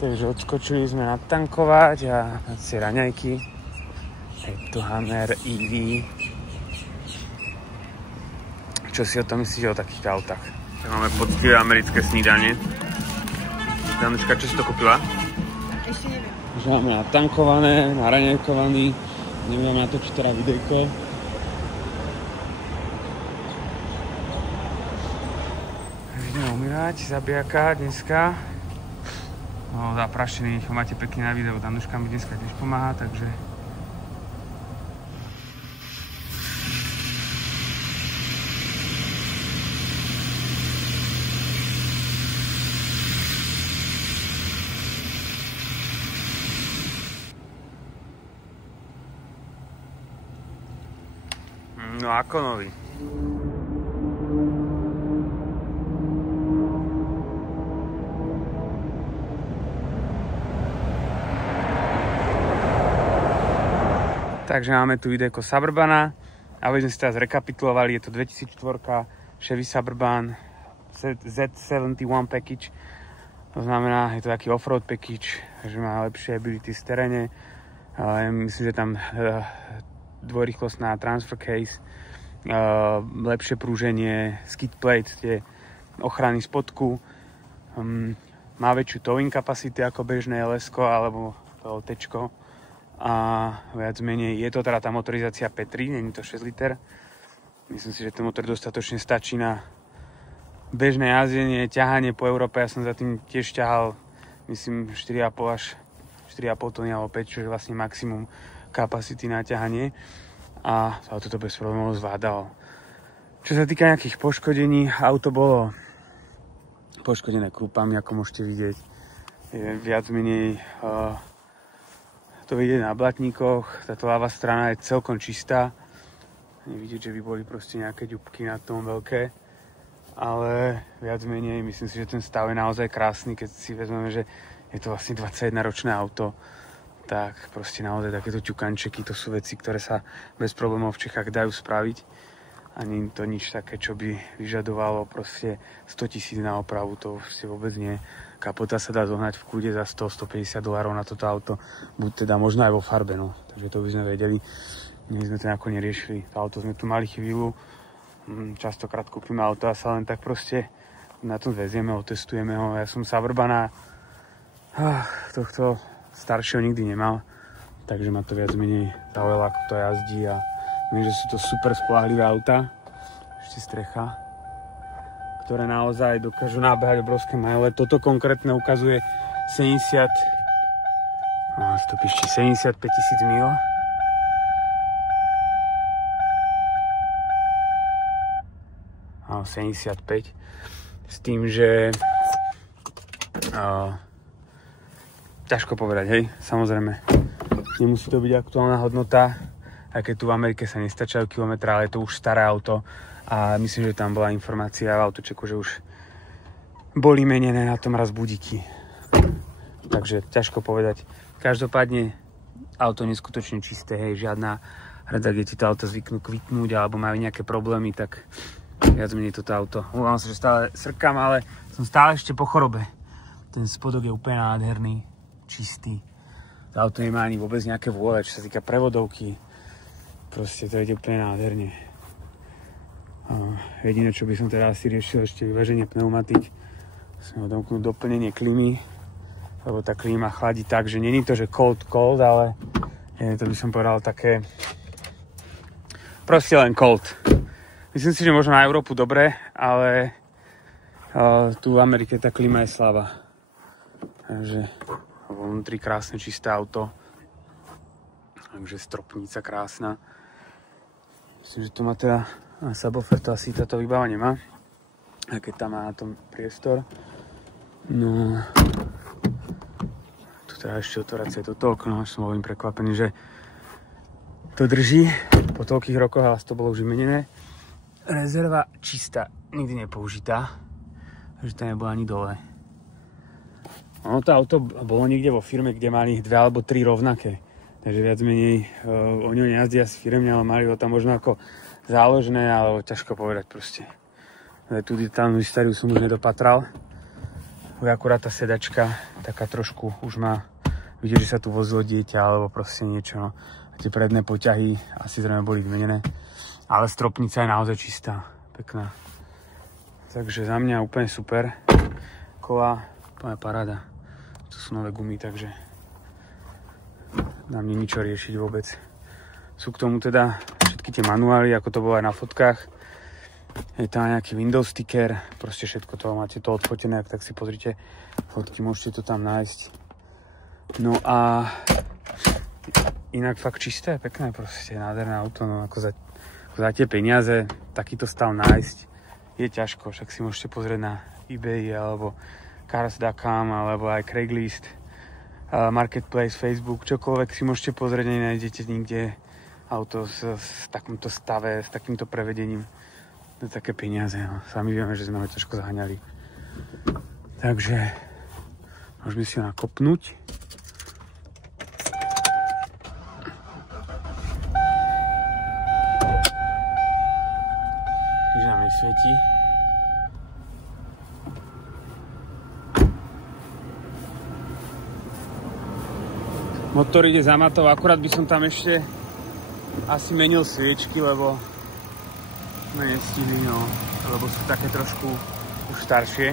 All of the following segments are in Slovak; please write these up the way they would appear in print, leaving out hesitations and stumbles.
Takže odskočili sme natankovať a si raňajky. Je tu Hammer EV. Čo si o tom myslíte o takýchto autách? Máme poctivé americké snídanie. Danuška, čo si to kúpila? Ešte neviem. Že máme natankované, naraňajkovaný. Nebudem natočiť teda videjko. Ideme umývať zabijaka dneska. No, zaprašený, ho máte pekne na videu. Danuška mi dneska tiež pomáha, takže... No ako nový. Takže máme tu videjko Suburbana. Aby sme si teraz rekapitulovali, je to 2004 Chevy Suburban Z71 package. To znamená, je to taký offroad package, že má lepšie ability v teréne. Myslím, že tam dvojrýchlostná transfer case, lepšie prúženie, skid plate, tie ochrany spodku, má väčšiu towing capacity ako bežné LS-ko alebo LT-čko a viac menej je to teda tá motorizácia P3, není to 6 liter. Myslím si, že ten motor dostatočne stačí na bežné jazdenie, ťahanie po Európe. Ja som za tým tiež ťahal, myslím, 4,5 až 4,5 tony alebo 5, čo je vlastne maximum kapacity na ťahanie a auto to bez problémov zvládalo. Čo sa týka nejakých poškodení, auto bolo poškodené krúpami, ako môžete vidieť. Je viac menej to vidieť na blatníkoch, táto ľavá strana je celkom čistá. Nevidieť, že by boli proste nejaké ďubky na tom veľké, ale viac menej myslím si, že ten stav je naozaj krásny, keď si vezmeme, že je to vlastne 21-ročné auto. Tak proste naozaj takéto ťukančeky, to sú veci, ktoré sa bez problémov v Čechách dajú spraviť. A nie je to nič také, čo by vyžadovalo proste 100 000 na opravu, to proste vôbec nie. Kapota sa dá zohnať v kľude za $100–150 na toto auto, buď teda možno aj vo farbe, no. Takže to by sme vedeli, my sme to nejako neriešili. To auto sme tu mali chvíľu, častokrát kúpime auto a sa len tak proste na tom vezieme, otestujeme ho. Ja som Suburbana tohto staršieho nikdy nemal, takže ma to viac menej zaujalo, ako to jazdí a viem, že sú to super spoľahlivé auta. Ešte strecha, ktoré naozaj dokážu nábehať obrovské majle. Toto konkrétne ukazuje 75 000 mil. Áno, 75. S tým, že ťažko povedať, hej, samozrejme. Nemusí to byť aktuálna hodnota, aj keď tu v Amerike sa nestačajú kilometre, ale je to už staré auto a myslím, že tam bola informácia v autočeku, že už boli menené na tom raz budíky. Takže ťažko povedať. Každopádne auto neskutočne čisté, hej, žiadna hrada, kde ti to auto zvyknú kvitnúť alebo majú nejaké problémy, tak viac menej toto auto. Uvávam sa, že stále srkám, ale som stále ešte po chorobe. Ten spodok je úplne nádherný, čistý. To auto nemá ani vôbec nejaké vôle, čo sa týka prevodovky. Proste to ide úplne nádherne. Jediné, čo by som teda asi riešil, ešte vyváženie pneumatík. Musím odomknúť doplnenie klímy, lebo tá klíma chladí tak, že není to, že cold, ale je to by som povedal také proste len cold. Myslím si, že možno na Európu dobre, ale tu v Amerike tá klíma je slabá. Takže vnútri krásne čisté auto. Takže stropnica krásna. Myslím, že tu má teda na subwoofer to asi táto výbava nemá. A keď tam má na tom priestor. No. Tu teda ešte otváracie toto okno. Až som veľmi prekvapený, že to drží po toľkých rokoch, ale to bolo už vymenené. Rezerva čistá, nikdy nepoužitá. Takže to nebolo ani dole. Ono to auto bolo niekde vo firme, kde mali 2 alebo 3 rovnaké. Takže viac menej o ňo nejazdia z firmy, ale mali ho tam možno ako záložné, ale ťažko povedať proste. Tu detálnu históriu som už nedopatral. Tu je akurát tá sedačka, taká trošku už má, vidíš, že sa tu vozilo dieťa alebo proste niečo, no. A tie predné poťahy asi zrejme boli vymenené. Ale stropnica je naozaj čistá, pekná. Takže za mňa úplne super. Kola, úplne paráda. Tu sú nové gumy, takže nám nie ničo riešiť vôbec. Sú k tomu teda všetky tie manuály, ako to bolo aj na fotkách. Je tam nejaký Windows sticker, proste všetko to, máte to odfotené, tak si pozrite fotky, môžete to tam nájsť. No a inak fakt čisté, pekné, proste nádherné auto, no ako za tie peniaze takýto stav nájsť je ťažko, však si môžete pozrieť na eBay alebo Cars.com alebo aj Craigslist, Marketplace, Facebook, čokoľvek si môžete pozrieť, nenájdete nikde auto v takomto stave, s takýmto prevedením za také peniaze. No. Sami vieme, že sme ho ťažko zaháňali. Takže môžeme si ho nakopnúť. Nič nám nesvietí. Motor ide za matou, akurát by som tam ešte asi menil sviečky, lebo sme nestihli, no, lebo sú také trošku už staršie.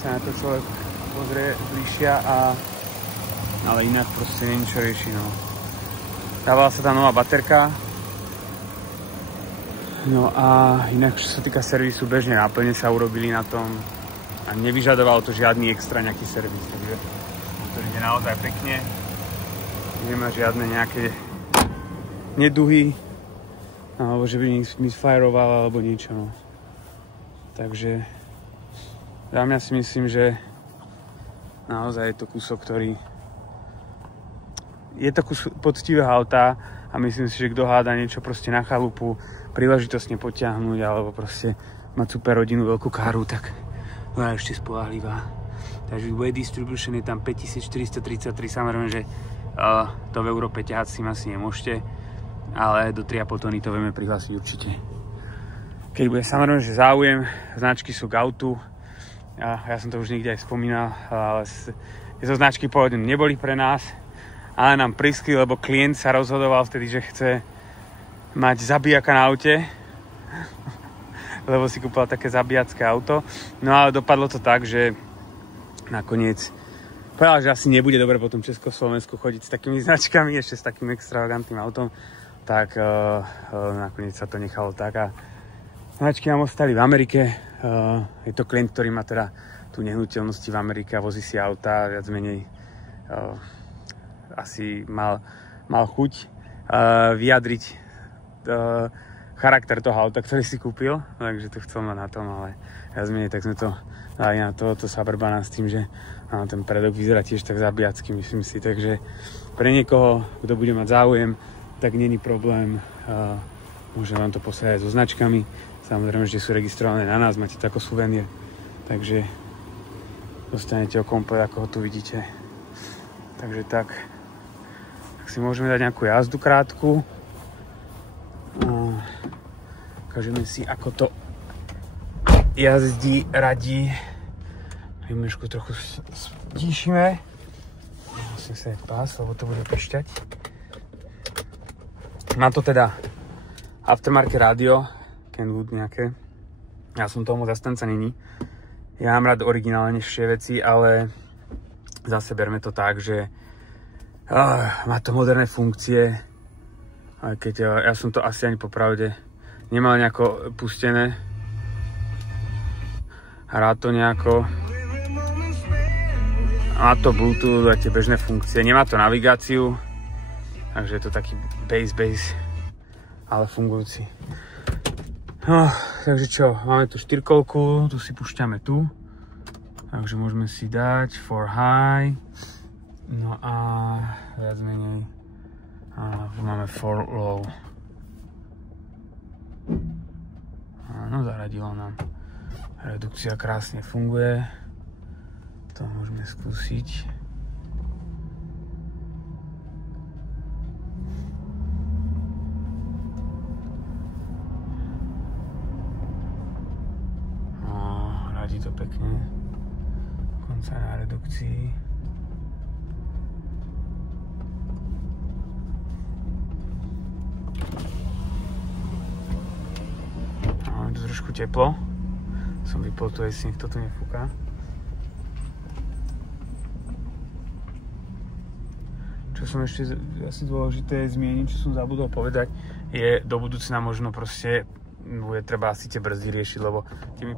Sa na to človek pozrie bližšia, ale inak proste nie niečo rieši, no. Dávala sa tá nová baterka. No a inak, čo sa týka servisu, bežne náplne sa urobili na tom a nevyžadovalo to žiadny extra nejaký servis, takže to ide naozaj pekne. Nemá žiadne nejaké neduhy, alebo že by misfireoval alebo niečo, no. Takže za mňa si myslím, že naozaj je to kúsok, ktorý je to kus poctivého auta a myslím si, že kto hľadá niečo proste na chalupu, príležitostne potiahnuť alebo proste mať super rodinu, veľkú káru, tak ona je ešte spoľahlivá. Takže weight distribution je tam 5433, samozrejme, že to v Európe ťahať s tým asi nemôžete, ale do 3,5 tony to vieme prihlásiť určite. Keď bude samozrejme, že záujem, značky sú k autu, ja som to už niekde aj spomínal, ale tieto značky pôvodne neboli pre nás, ale nám priskli, lebo klient sa rozhodoval vtedy, že chce mať zabíjaka na aute, lebo si kúpil také zabíjacké auto. No ale dopadlo to tak, že nakoniec povedal, že asi nebude dobre potom Československu chodiť s takými značkami, ešte s takým extravagantným autom, tak nakoniec sa to nechalo tak a značky nám ostali v Amerike. Je to klient, ktorý má teda tú nehnuteľnosti v Amerike a vozí si auta, viac menej asi mal chuť vyjadriť charakter toho auta, ktorý si kúpil, takže to chcel mať na tom, ale viac menej tak sme to dali na tohoto Suburbana s tým, že ten predok vyzerá tiež tak zabíjacky, myslím si, takže pre niekoho, kto bude mať záujem, tak není problém, môžem vám to poslať aj so značkami, samozrejme, že sú registrované na nás, máte to ako suvenír, takže dostanete ho komplet, ako ho tu vidíte. Takže tak si môžeme dať nejakú jazdu krátku. Ukážeme si, ako to jazdí, radí. Myšku trochu stíšime. Musím sa dať pás, lebo to bude pišťať. Má to teda aftermarket rádio, Kenwood nejaké. Ja som tomu zastanca není. Ja mám rád originálnejšie veci, ale zase berme to tak, že má to moderné funkcie. Aj keď ja som to asi ani popravde nemal nejako pustené. Hrá to nejako. Má to Bluetooth a tie bežné funkcie. Nemá to navigáciu. Takže je to taký bass, ale fungujúci. No, takže čo, máme tu štyrkolku, tu si púšťame tu. Takže môžeme si dať for high. No a viac menej máme for low. Áno, zaradilo nám. Redukcia krásne funguje. To môžeme skúsiť. Radí to pekne. Dokonca na redukcii. No, je tu trošku teplo. Som vypol tu aj sneh, to tu nefúka. Čo som ešte asi dôležité zmieniť, čo som zabudol povedať, je do budúcna možno proste bude treba asi tie brzdy riešiť, lebo tie mi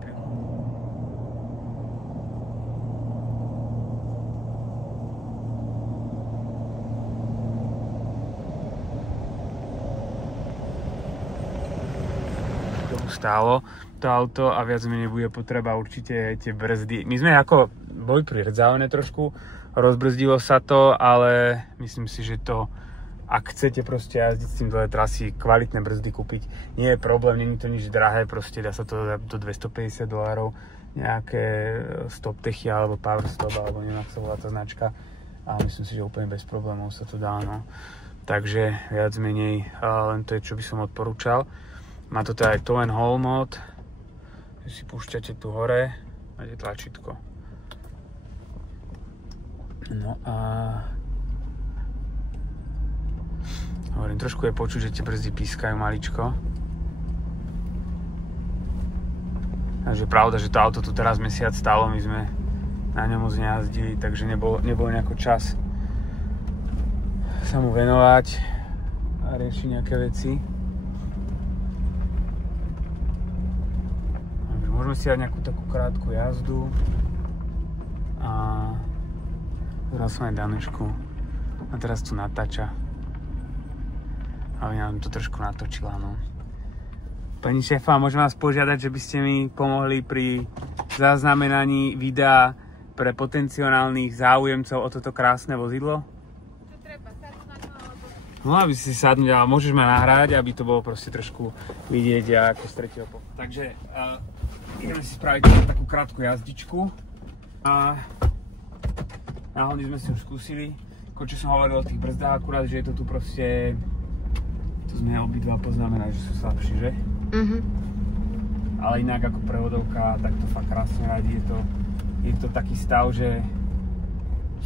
stálo to auto a viac menej bude potreba určite tie brzdy. My sme ako boli prirdzávané trošku, rozbrzdilo sa to, ale myslím si, že to, ak chcete proste jazdiť s tým dole trasy, kvalitné brzdy kúpiť, nie je problém, nie je to nič drahé, proste dá sa to do $250, nejaké Stop Techy alebo Power Stop, alebo neviem, ak sa volá tá značka, a myslím si, že úplne bez problémov sa to dá, no. Takže viac menej len to je, čo by som odporúčal. Má to teda aj tow and haul mod, že si púšťate tu hore, máte tlačítko. No a hovorím, trošku je počuť, že tie brzdy pískajú maličko. Takže pravda, že to auto tu teraz mesiac stálo, my sme na ňom moc nejazdili, takže nebol nejako čas sa mu venovať a riešiť nejaké veci. Môžeme si dať nejakú takú krátku jazdu a zraz som aj Danešku a teraz tu natáča, aby nám to trošku natočila, no. Pani šéfa, môžem vás požiadať, že by ste mi pomohli pri zaznamenaní videa pre potenciálnych záujemcov o toto krásne vozidlo? To treba sadnúť alebo... No, aby si sadnúť, ale môžeš ma nahrať, aby to bolo proste trošku vidieť ako z tretieho pohľadu. Takže ideme si spraviť takú krátku jazdičku a náhodne sme si už skúsili, ako čo som hovoril o tých brzdách, akurát, že je to tu proste, to sme obidva poznamenali, že sú slabšie, že? Ale inak ako prevodovka, tak to fakt krásne radí, je to taký stav, že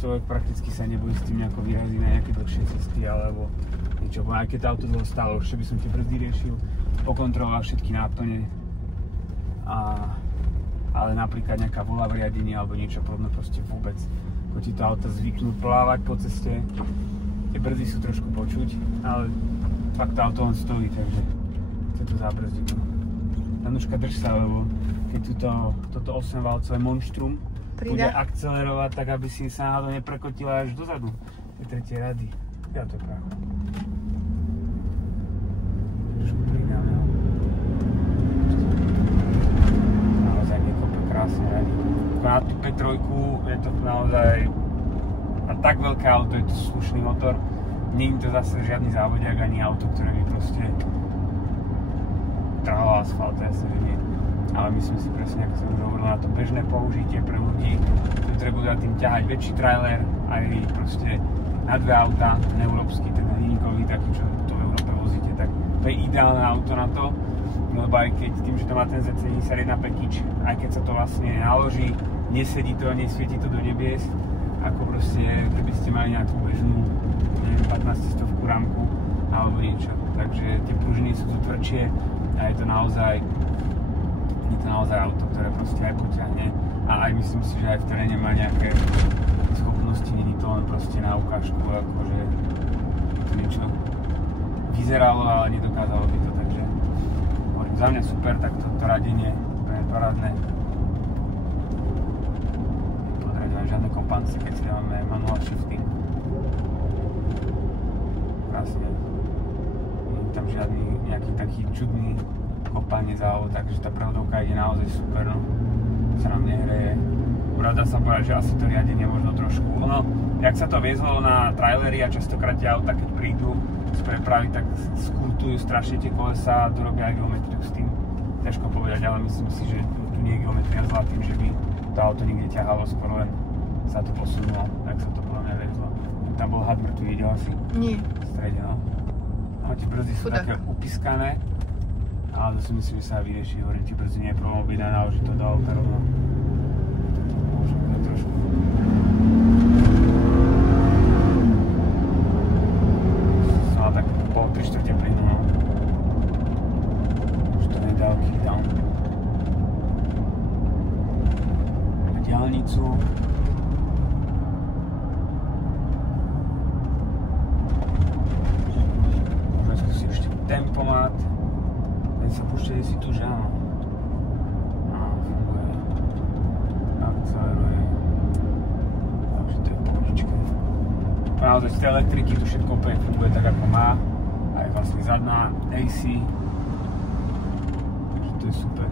človek prakticky sa nebojí s tým nejako vyraziť na nejaké dlhšie cesty alebo niečo, aj keď to auto dlho stálo, už by som tie brzdy riešil, pokontroloval všetky náplne. Ale napríklad nejaká vola v riadení alebo niečo podobné proste vôbec. Ako ti to auto zvyknú plávať po ceste, tie brzdy sú trošku počuť, ale fakt to auto len stojí, takže chce to zabrzdiť. Danuška, drž sa, lebo keď toto 8-valcové monštrum bude akcelerovať, tak aby si sa náhodou neprekotila až dozadu tej tretej rady. Ja to právo. Trošku pridáme, no. Na tú P3 je to naozaj a tak veľké auto, je to slušný motor. Nie je to zase žiadny závodiak ani auto, ktoré by proste trhalo asfalt, jasne, že nie. Ale myslím si presne, ako som už hovoril, na to bežné použitie pre ľudí, ktorí treba za tým ťahať väčší trailer, aj proste na dve auta, ten európsky, ten hliníkový, taký, čo to v Európe vozíte, tak to je ideálne auto na to. Lebo aj keď tým, že to má ten Z71 package, aj keď sa to vlastne naloží, nesedí to, nesvieti to do nebies, ako proste, keby ste mali nejakú bežnú, neviem, 15-stovku rámku alebo niečo. Takže tie pružiny sú tu tvrdšie a je to naozaj auto, ktoré proste aj potiahne a aj myslím si, že aj v teréne má nejaké schopnosti, nie je to len proste na ukážku, akože to niečo vyzeralo, ale nedokázalo by to, takže za mňa super, tak toto radenie je parádne. Podrať aj žiadne kompance, keď si dáme manual shifting. Krásne. Nie je tam žiadny nejaký taký čudný kopanie závod, takže tá prevodovka ide naozaj super, no. Sa nám nehreje. Dá sa povedať, že asi to riadenie možno trošku, no, jak sa to viezlo na trailery a častokrát tie auta, keď prídu z prepravy, tak skurtujú strašne tie kolesa a dorobia aj geometriu s tým. Ťažko povedať, ale myslím si, že tu nie je geometria zlá tým, že by to auto niekde ťahalo, skoro len sa to posunulo, tak sa to podľa mňa viezlo. Tam bol Hadmer, tu videl asi? Nie. V strede, no. No tie brzdy sú také upiskané, ale to si myslím, že sa vyrieši, hovorím, tie brzdy nie je problém, objedná naložiť to do auta rovno. môžeme trošku. Som mal tak pol 3/4 plynu, no. Už to nedal kickdown. Máme diaľnicu. Môžeme skúsiť ešte tempomat. Ten sa púšťa, si tu, že áno. Funguje. Akceleruje. Takže to je v pohodičke. Naozaj z tej elektriky tu všetko úplne funguje tak, ako má. Aj vlastne zadná AC. Takže to je super.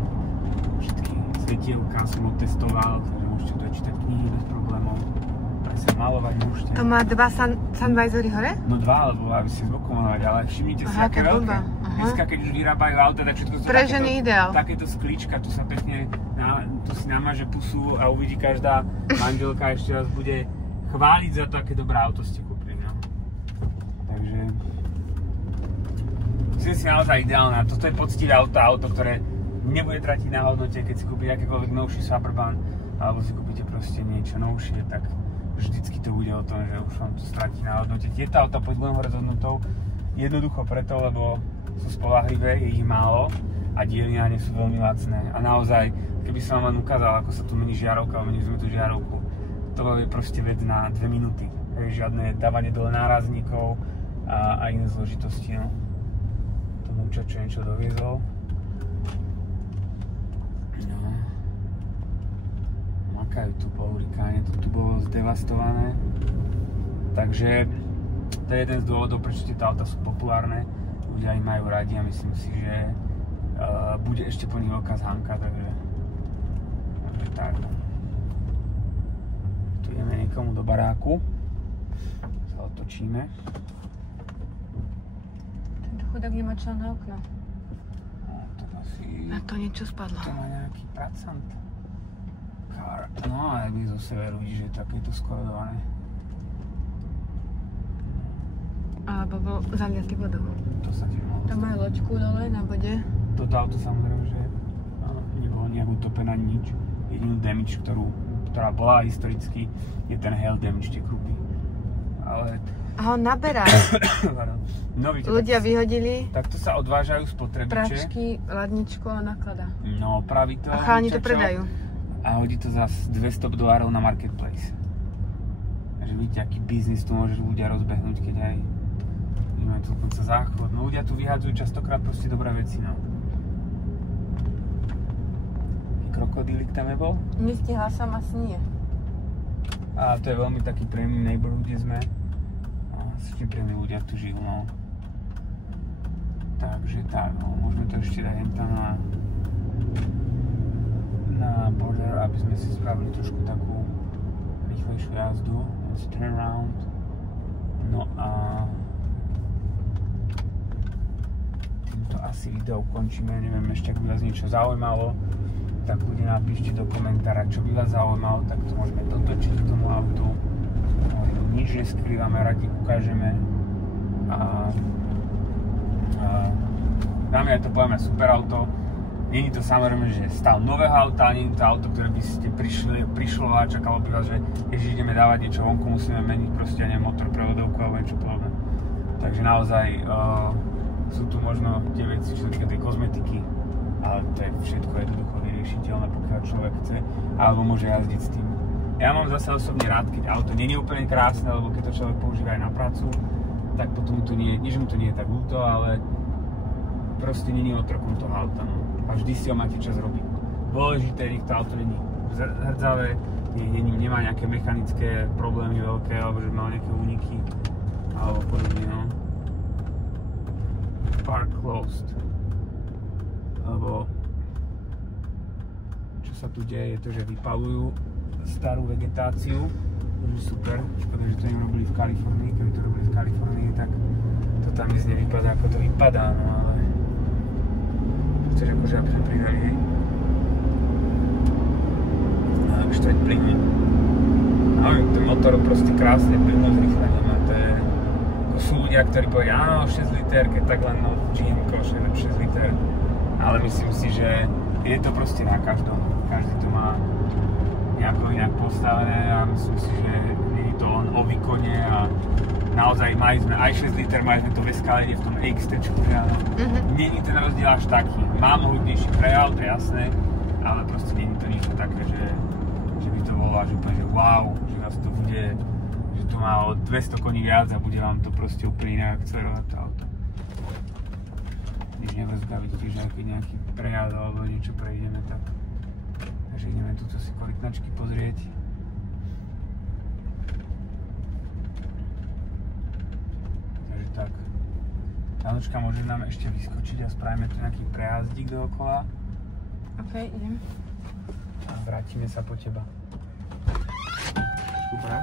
Všetky svetielka som odtestoval, takže môžete tu aj čítať knihy bez problémov. Aj sa malovať môžete. To má 2 sunvisory hore? No 2, lebo aby si z boku malovať, ale všimnite si, aké veľké. Dneska, keď už vyrábajú auta, tak všetko sú takéto sklíčka, tu sa pekne, tu si namaže pusu a uvidí každá manželka, ešte raz bude chváliť za to, aké dobré auto ste kúpili, no. Takže myslím si naozaj ideálne. Toto je poctivé auto, ktoré nebude tratiť na hodnote, keď si kúpite akékoľvek novší Suburban, alebo si kúpite proste niečo novšie, tak vždycky to bude o tom, že už vám to stratí na hodnote. Tieto auta pôjdu hore s hodnotou jednoducho preto, lebo sú spoľahlivé, je ich málo a diely na ne sú veľmi lacné. A naozaj, keby som vám len ukázal, ako sa tu mení žiarovka, alebo meníme tú žiarovku, to je proste vec na 2 minúty. Žiadne dávanie dole nárazníkov a iné zložitosti. No. To mučač niečo doviezol. No. Makajú tu po hurikáne, to tu bolo zdevastované. Takže to je jeden z dôvodov, prečo tieto auta sú populárne. Ľudia ich majú radi a myslím si, že bude ešte po nich veľká zhámka, takže tak. Tu ideme niekomu do baráku. Sa otočíme. Tento chudák nemá čo na okno. Na to niečo spadlo. To má nejaký pracant. No, aj by zo severu vidíš, že je takéto skolodované. Alebo bol zaliatý vodou. To sa tiež mohlo. Tam majú loďku dole na vode. Toto auto samozrejme, že nebolo nejak utopené ani nič. Jedinú damage, ktorá bola historicky, je ten hail damage, tie krupy. Ale... A on naberá. No, víte, ľudia vyhodili. Takto sa odvážajú spotrebiče. Pračky, ladničko a nakladá. No, praví to. A chalani to predajú. A hodí to za $200 na marketplace. Takže vidíte, aký biznis tu môžeš ľudia rozbehnúť, keď aj máme tu dokonca záchod. No ľudia tu vyhádzajú častokrát proste dobré veci, no. Taký krokodílik tam nebol? Nestihla som, asi nie. A to je veľmi taký príjemný neighborhood, kde sme. Strašne príjemní ľudia tu žijú, no. Takže tak, no, môžeme to ešte dať tam na border, aby sme si spravili trošku takú rýchlejšiu jazdu. Let's turn around. No a týmto asi video ukončíme. Neviem, ešte ak by vás niečo zaujímalo, tak ľudia napíšte do komentára, čo by vás zaujímalo, tak to môžeme dotočiť k tomu autu. Nič neskrývame, radi ukážeme. A dáme aj to povieme super auto. Není to samozrejme, že stav nového auta, není to auto, ktoré by ste prišlo a čakalo by vás, že ježiš, ideme dávať niečo vonku, musíme meniť proste, neviem, motor, prevodovku alebo niečo podobné. Takže naozaj sú tu možno tie veci, čo sa týka tej kozmetiky, ale to je všetko jednoducho vyriešiteľné, pokiaľ človek chce, alebo môže jazdiť s tým. Ja mám zase osobne rád, keď auto nie je úplne krásne, lebo keď to človek používa aj na prácu, tak potom to nie že mu to nie je tak ľúto, ale proste nie je otrokom toho auta, no. A vždy si ho máte čas robiť. Dôležité, nech to auto není zhrdzavé, nemá nejaké mechanické problémy veľké, alebo že mal nejaké úniky, alebo podobne, no. Park closed. Lebo čo sa tu deje, je to, že vypalujú starú vegetáciu, to je super. Škoda, že to nerobili v Kalifornii, keby to robili v Kalifornii, tak to tam vždy nevypadá, ako to vypadá, no ale chceš akože, aby sme pridali, hej? A štvrť plynu. A ten motor proste krásne plynul zrýchlenie má, to je... To sú ľudia, ktorí povedia, áno, 6 liter, keď tak len no, GM-ko, 6 liter. Ale myslím si, že je to proste na každom. Každý to má nejako inak postavené a myslím si, že je to len o výkone a naozaj mali sme aj 6 liter, mali sme to v Escalade v tom EX-tečku, že áno. Nie je ten rozdiel až taký. Mám hľudnejší prejal, to je jasné, ale proste nie je to niečo také, že by to bolo až úplne, že wow, že vás to bude, že to má o 200 koní viac a bude vám to proste úplne inak akcelerovať to auto. Když nevrzga, vidíte, že keď nejaký prejazd alebo niečo prejdeme, tak takže ideme túto si kvalitnačky pozrieť. Takže tak. Janočka, môže nám ešte vyskočiť a spravíme tu nejaký prejazdík dookola. OK, idem. A vrátime sa po teba. Super.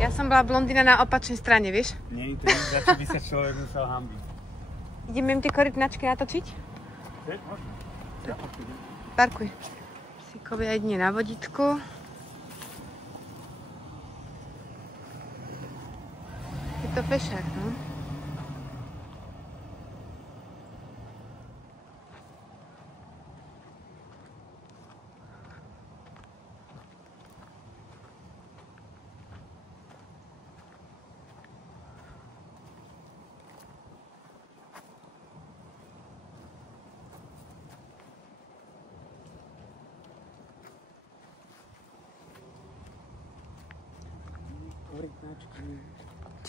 Ja som bola blondína na opačnej strane, vieš? Nie je to nič, za čo by sa človek musel hanbiť. Idem ti korytnačky natočiť? Chceš? Možno. Ja idem. Parkuj. Síkovia jedine na vodítku. Je to fešák, no?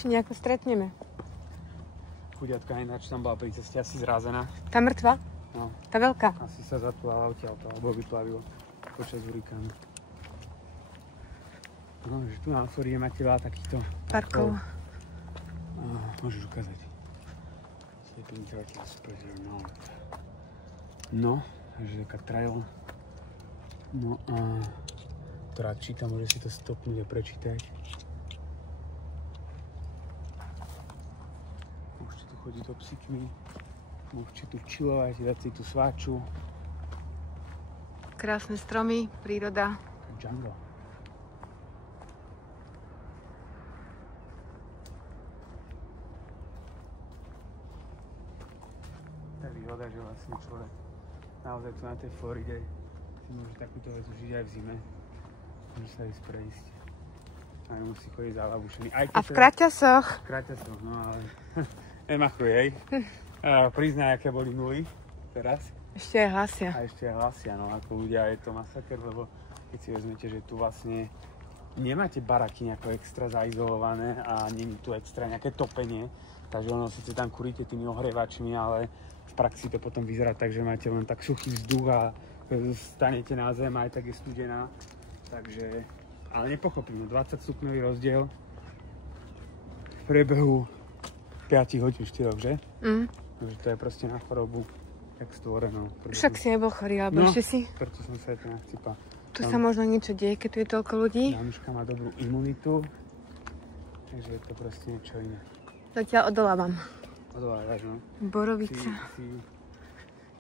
Či nejako stretneme. Chudiatka ináč tam bola pri ceste asi zrázená. Tá mŕtva? No. Tá veľká? Asi sa zatúlala odtiaľto, alebo vyplavilo počas hurikánu. No, že tu na Floride máte veľa takýchto Parkov. Môžeš ukázať. Sleeping Turtles Preserve North. No, takže taká trail. No a ktorá číta, môže si to stopnúť a prečítať. Môžete tu chodiť so psíkmi, môžete tu chillovať, dať si tu sváču. Krásne stromy, príroda. Jungle. To je výhoda, že vlastne človek naozaj tu na tej Floride si môže takúto vec užiť aj v zime. Môže sa ísť prejsť. A nemusí chodiť zalabušený. A v kraťasoch? V kraťasoch, no ale nemachuj, hej. Priznaj, aké boli nuly teraz. Ešte aj hlasia. A ešte aj hlasia, no ako ľudia je to masaker, lebo keď si vezmete, že tu vlastne nemáte baraky nejako extra zaizolované a nie je tu extra nejaké topenie, takže ono síce tam kuríte tými ohrievačmi, ale v praxi to potom vyzerá tak, že máte len tak suchý vzduch a stanete na zem, aj tak je studená. Takže, ale nepochopím, 20 stupňový rozdiel v priebehu 5 hodín, 4, že? Takže to je proste na chorobu jak stvorenou. Však si nebol chorý, alebo ešte si? Preto som sa aj to nachcípal. Tu sa možno niečo deje, keď tu je toľko ľudí. Januška má dobrú imunitu, takže je to proste niečo iné. Zatiaľ odolávam. Odolávaš, no? Borovica.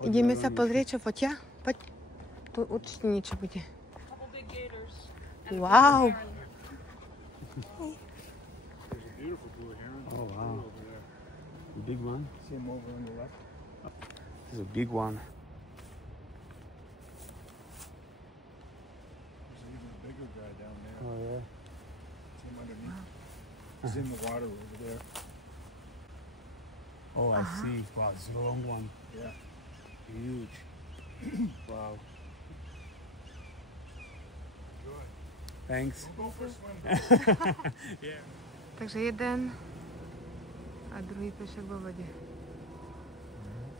Ideme sa pozrieť, čo fotia? Poď. Tu určite niečo bude. Wow. Oh wow. The big one. See him over on the left. This is a big one. There's an even bigger guy down there. Oh yeah. See him underneath. He's in the water over there. Oh, I see. Wow, this is a long one. Yeah. Huge. Wow. Thanks. We'll go for a swim. Yeah. Takže jeden a druhý pešak vo vode.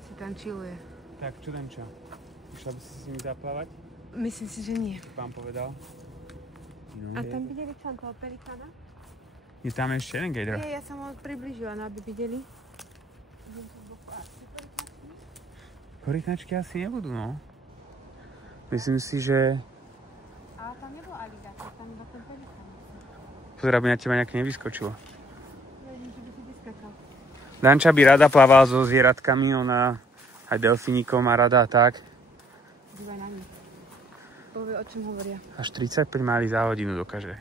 Si tam chilluje. Tak, čo Danča? Išla by si s nimi zaplávať? Myslím si, že nie. Pán povedal. A tam videli tam toho pelikána? Je tam ešte jeden gator. Nie, ja som ho približila, no aby videli. Korytnačky asi nebudú, no. Myslím si, že... Ale tam nebol aligátor, tam iba ten pelikán. Pozor, aby na teba nejaké nevyskočilo. Ja vidím, že by si vyskakal. Danča by rada plávala so zvieratkami, ona aj delfínikom má rada a tak. Dívaj na nich. Povie, o čom hovoria. Až 35 máli za hodinu dokáže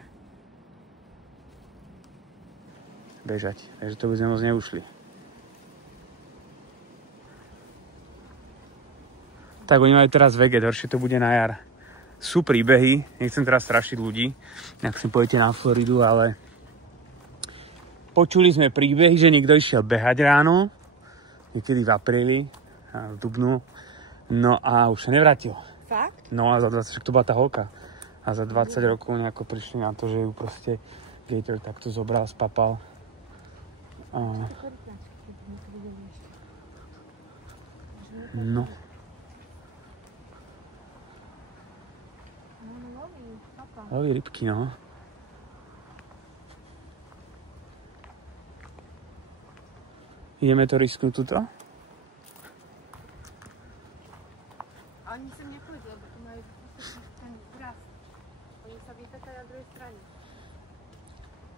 bežať, takže to by sme moc neušli. Tak oni majú teraz veget, horšie to bude na jar. Sú príbehy, nechcem teraz strašiť ľudí, ak si pôjdete na Floridu, ale počuli sme príbehy, že niekto išiel behať ráno, niekedy v apríli, v dubnu, no a už sa nevrátil. Fakt? No a za 20, však to bola tá holka. A za 20 rokov nejako prišli na to, že ju proste gator takto zobral, spapal. No. Loví rybky, no. Ideme to risknúť tuto? A oni sem nepôjdu, lebo tu majú ten hraz. Oni sa vypetajú na druhej strane.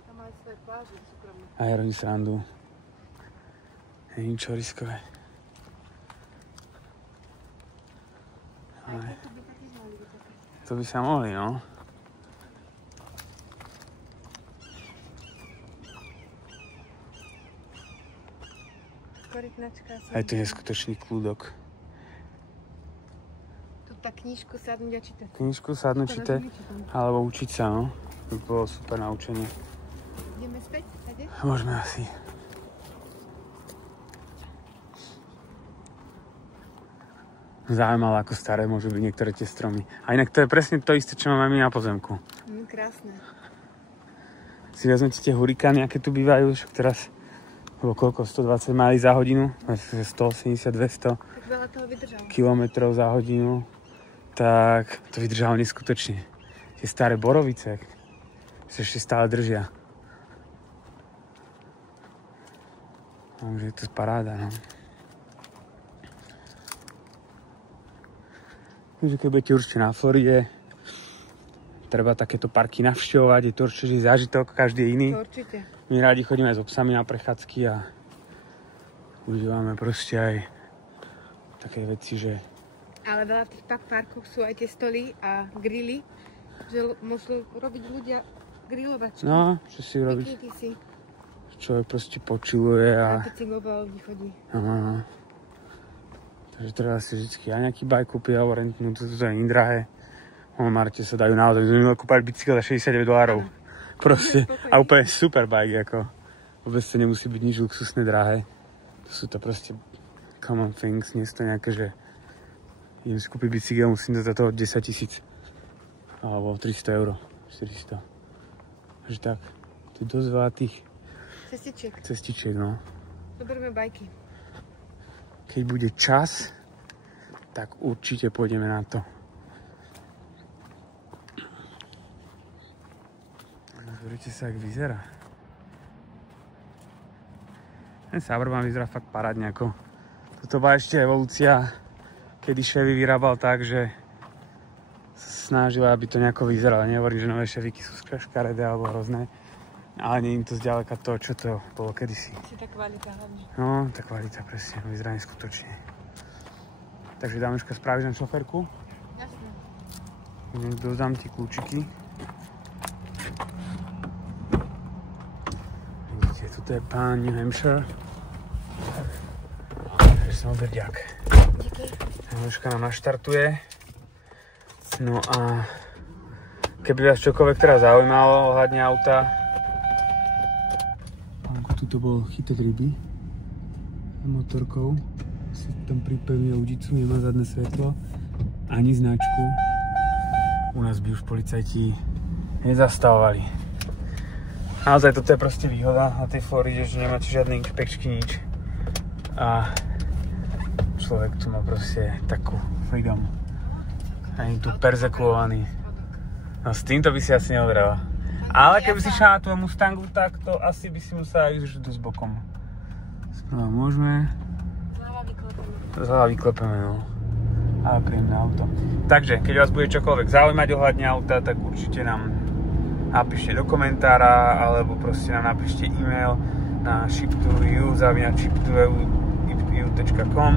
Tam majú svoje pláže súkromné. A ja robím srandu. Je ničo riskové. Aj to by sa tiež mali vypetať. To by sa mohli, no. Korytnačka. A je to neskutočný kľúdok. Tu tá knižku sadnúť a čítať. Knižku sadnúť čítať, alebo učiť sa, no. To by bolo super naučenie. Ideme späť? Tady? Môžeme asi. Zaujímavé, ako staré môžu byť niektoré tie stromy. A inak to je presne to isté, čo máme my na pozemku. Krásne. Si vezmete tie hurikány, aké tu bývajú, však teraz bolo koľko, 120 máli za hodinu, 180, 200 Tak veľa toho vydržalo. kilometrov za hodinu, tak to vydržalo neskutočne. Tie staré borovice sa ešte stále držia. Takže je to paráda, no. Takže keď budete určite na Floride, treba takéto parky navštevovať, je to určite zážitok, každý je iný. To určite. My rádi chodíme s obsami na prechádzky a užívame proste aj také veci, že... Ale veľa v tých parkoch sú aj tie stoly a grily, že môžu robiť ľudia grilovačky. No, čo si robiť? Pikniky si. Človek proste počiluje a... Na bicyklová ľudí chodí. Aha. Takže treba si vždycky aj nejaký bike kúpiť alebo rentnúť, to je drahé. O Marte sa dajú naozaj, že sme kúpať bicykel za $69. Proste. A úplne super bike, ako. Vôbec to nemusí byť nič luxusné drahé. To sú to proste common things, nie sú to nejaké, že idem si kúpiť bicykel, musím dať za to 10 000. Alebo 300 €, 400. Takže tak, to je dosť veľa tých cestičiek, no. Zoberieme bajky. Keď bude čas, tak určite pôjdeme na to. Pozrite sa, jak vyzerá. Ten Suburban vyzerá fakt parádne, ako. Toto bola ešte evolúcia, kedy Chevy vyrábal tak, že sa snažila, aby to nejako vyzeralo. Nehovorím, že nové Chevyky sú škaredé alebo hrozné, ale nie je to zďaleka to, čo to bolo kedysi. Či tá kvalita hlavne. No, tá kvalita presne, vyzerá neskutočne. Takže dámečka, spravíš nám šoferku? Jasné. Dodám ti kľúčiky. Vidíte, tuto je pán New Hampshire. Takže som oberďak. Díky. Dámečka nám naštartuje. No a keby vás čokoľvek teraz zaujímalo ohľadne auta, pánko, tuto bol chytať ryby motorkou. Si tam pripevnil udicu, nemá zadné svetlo, ani značku. U nás by už policajti nezastavovali. Naozaj toto je proste výhoda na tej Floride, že nemáte žiadne inšpekčky, nič. A človek tu má proste takú freedom. Ani tu perzekuovaný. No s týmto by si asi neodrala. Ale keby si šla na tú Mustangu, tak to asi by si musela ísť už dosť bokom. Sprava môžeme. Zľava vyklepeme, no. Ale príjemné auto. Takže, keď vás bude čokoľvek zaujímať ohľadne auta, tak určite nám napíšte do komentára, alebo proste nám napíšte e-mail na ship2u@ship2u.com.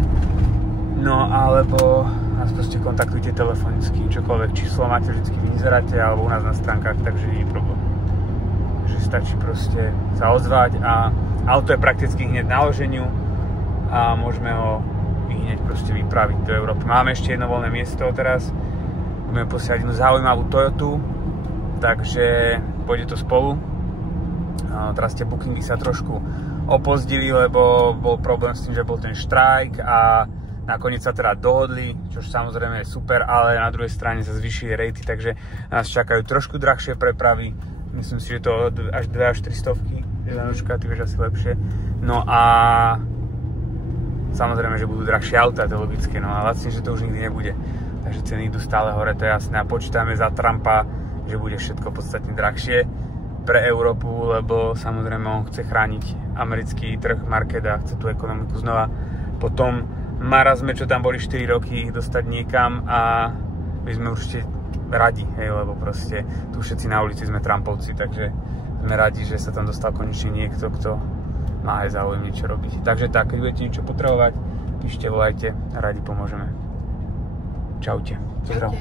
No, alebo nás proste kontaktujte telefonicky, čokoľvek číslo máte, vždycky vyzeráte, alebo u nás na stránkach, takže nie je problém. Že stačí proste sa ozvať a auto je prakticky hneď na loženiu a môžeme ho hneď proste vypraviť do Európy. Máme ešte jedno voľné miesto teraz, budeme posielať jednu zaujímavú Toyotu, takže pôjde to spolu. Teraz tie bookingy sa trošku opozdili, lebo bol problém s tým, že bol ten štrajk a nakoniec sa teda dohodli, čo samozrejme je super, ale na druhej strane sa zvýšili rejty, takže nás čakajú trošku drahšie prepravy. Myslím si, že to až 2 až 300, Janočka, ty vieš asi lepšie. No a samozrejme, že budú drahšie auta, to je logické, no a lacne, že to už nikdy nebude. Takže ceny idú stále hore, to je jasné. A počítame za Trumpa, že bude všetko podstatne drahšie pre Európu, lebo samozrejme on chce chrániť americký trh, market a chce tú ekonomiku znova potom marazme, čo tam boli 4 roky, dostať niekam a my sme určite radi, hej, lebo proste tu všetci na ulici sme Trumpovci, takže sme radi, že sa tam dostal konečne niekto, kto má aj záujem niečo robiť. Takže tak, keď budete niečo potrebovať, píšte, volajte, radi pomôžeme. Čaute. Pozdrav.